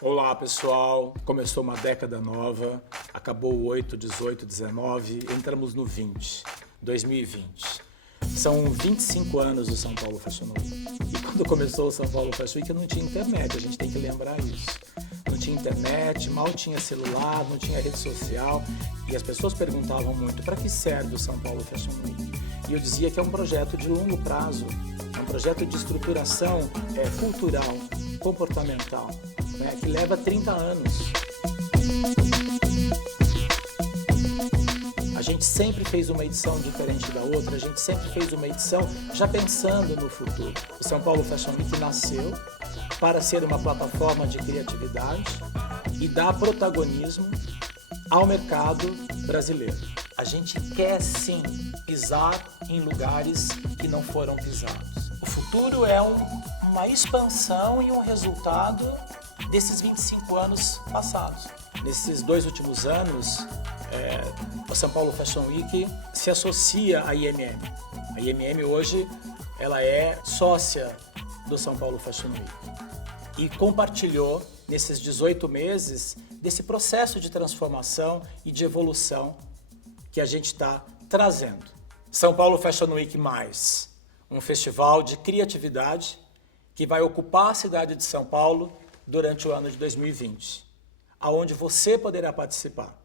Olá pessoal, começou uma década nova, acabou o 8, 18, 19, entramos no 20, 2020. São 25 anos do São Paulo Fashion Week. E quando começou o São Paulo Fashion Week não tinha internet, a gente tem que lembrar isso. Não tinha internet, mal tinha celular, não tinha rede social. E as pessoas perguntavam muito, para que serve o São Paulo Fashion Week? E eu dizia que é um projeto de longo prazo, é um projeto de estruturação cultural, comportamental, que leva 30 anos. A gente sempre fez uma edição diferente da outra, a gente sempre fez uma edição já pensando no futuro. O São Paulo Fashion Week nasceu para ser uma plataforma de criatividade e dar protagonismo ao mercado brasileiro. A gente quer sim pisar em lugares que não foram pisados. O futuro é uma expansão e um resultado desses 25 anos passados. Nesses 2 últimos anos, o São Paulo Fashion Week se associa à IMM. A IMM hoje ela é sócia do São Paulo Fashion Week e compartilhou nesses 18 meses desse processo de transformação e de evolução que a gente está trazendo. São Paulo Fashion Week+, um festival de criatividade que vai ocupar a cidade de São Paulo durante o ano de 2020, aonde você poderá participar.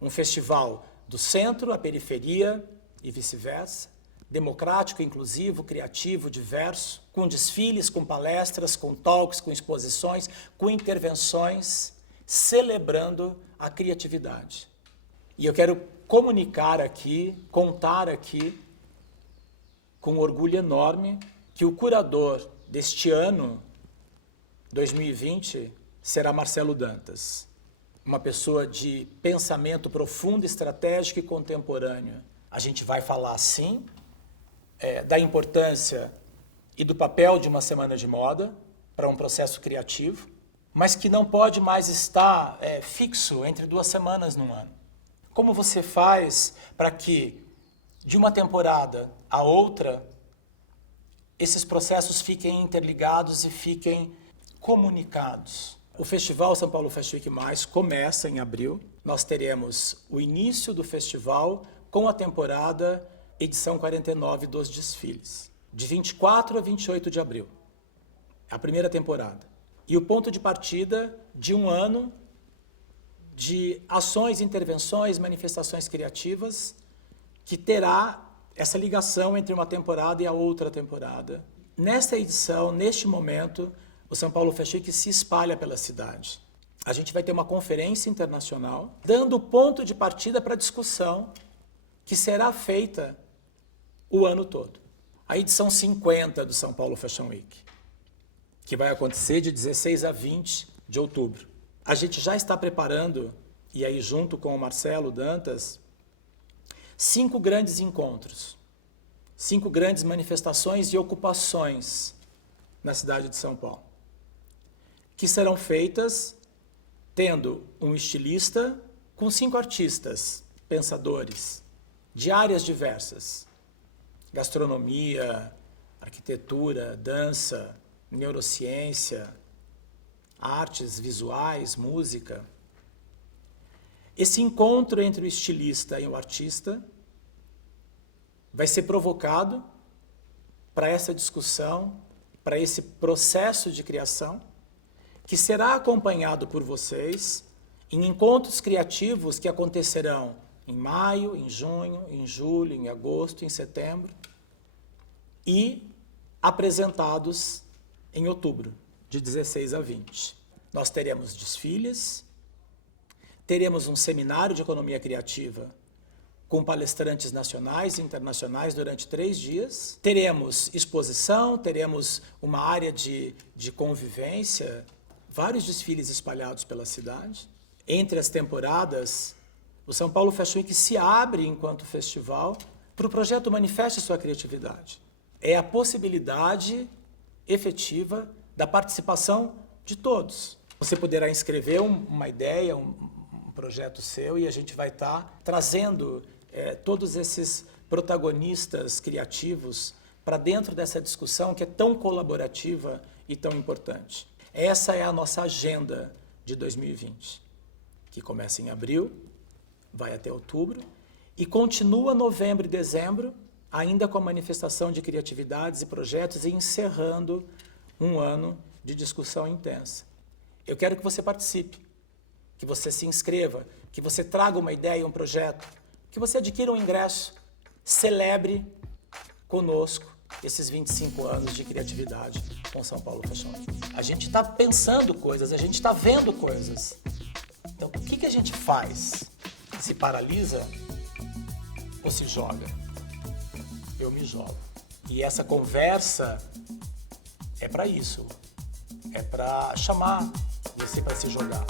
Um festival do centro à periferia e vice-versa, democrático, inclusivo, criativo, diverso, com desfiles, com palestras, com talks, com exposições, com intervenções, celebrando a criatividade. E eu quero comunicar aqui, contar aqui, com orgulho enorme, que o curador deste ano, 2020, será Marcelo Dantas. Uma pessoa de pensamento profundo, estratégico e contemporâneo. A gente vai falar, sim, da importância e do papel de uma semana de moda para um processo criativo, mas que não pode mais estar fixo entre 2 semanas num ano. Como você faz para que, de uma temporada a outra, esses processos fiquem interligados e fiquem comunicados? O Festival São Paulo Fashion Week+ começa em abril. Nós teremos o início do festival com a temporada edição 49 dos desfiles, de 24 a 28 de abril, a primeira temporada. E o ponto de partida de um ano de ações, intervenções, manifestações criativas, que terá essa ligação entre uma temporada e a outra temporada. Nesta edição, neste momento, o São Paulo Fashion Week se espalha pela cidade. A gente vai ter uma conferência internacional, dando o ponto de partida para a discussão que será feita o ano todo. A edição 50 do São Paulo Fashion Week, que vai acontecer de 16 a 20 de outubro. A gente já está preparando, e aí junto com o Marcelo Dantas, 5 grandes encontros, 5 grandes manifestações e ocupações na cidade de São Paulo, que serão feitas tendo um estilista com 5 artistas, pensadores, de áreas diversas: gastronomia, arquitetura, dança, neurociência, artes visuais, música. Esse encontro entre o estilista e o artista vai ser provocado para essa discussão, para esse processo de criação, que será acompanhado por vocês em encontros criativos que acontecerão em maio, em junho, em julho, em agosto, em setembro e apresentados em outubro, de 16 a 20. Nós teremos desfiles, teremos um seminário de economia criativa com palestrantes nacionais e internacionais durante 3 dias, teremos exposição, teremos uma área de convivência, vários desfiles espalhados pela cidade. Entre as temporadas, o São Paulo Fashion Week se abre enquanto festival para o projeto Manifeste Sua Criatividade. É a possibilidade efetiva da participação de todos. Você poderá inscrever uma ideia, um projeto seu, e a gente vai estar trazendo todos esses protagonistas criativos para dentro dessa discussão que é tão colaborativa e tão importante. Essa é a nossa agenda de 2020, que começa em abril, vai até outubro, e continua novembro e dezembro, ainda com a manifestação de criatividades e projetos, e encerrando um ano de discussão intensa. Eu quero que você participe, que você se inscreva, que você traga uma ideia, um projeto, que você adquira um ingresso, celebre conosco esses 25 anos de criatividade com São Paulo Fashion Week. A gente está pensando coisas, a gente está vendo coisas. Então, o que a gente faz? Se paralisa ou se joga? Eu me jogo. E essa conversa é para isso. É para chamar você para se jogar.